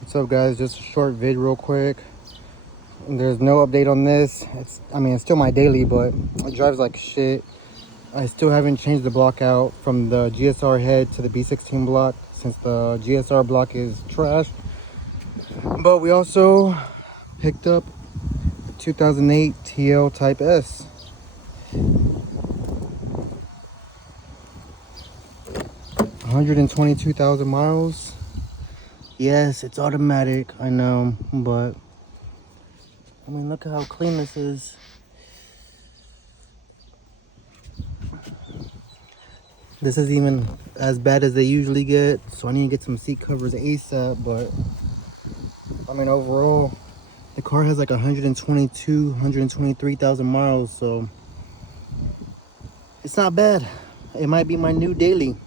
What's up, guys? Just a short vid real quick. There's no update on this. It's still my daily, but it drives like shit. I still haven't changed the block out from the GSR head to the B16 block since the GSR block is trash. But we also picked up a 2008 TL Type S. 122,000 miles. Yes, it's automatic, I know, but I mean, look at how clean this is. This is even as bad as they usually get, so I need to get some seat covers ASAP. But I mean, overall, the car has like 123,000 miles, so it's not bad. It might be my new daily.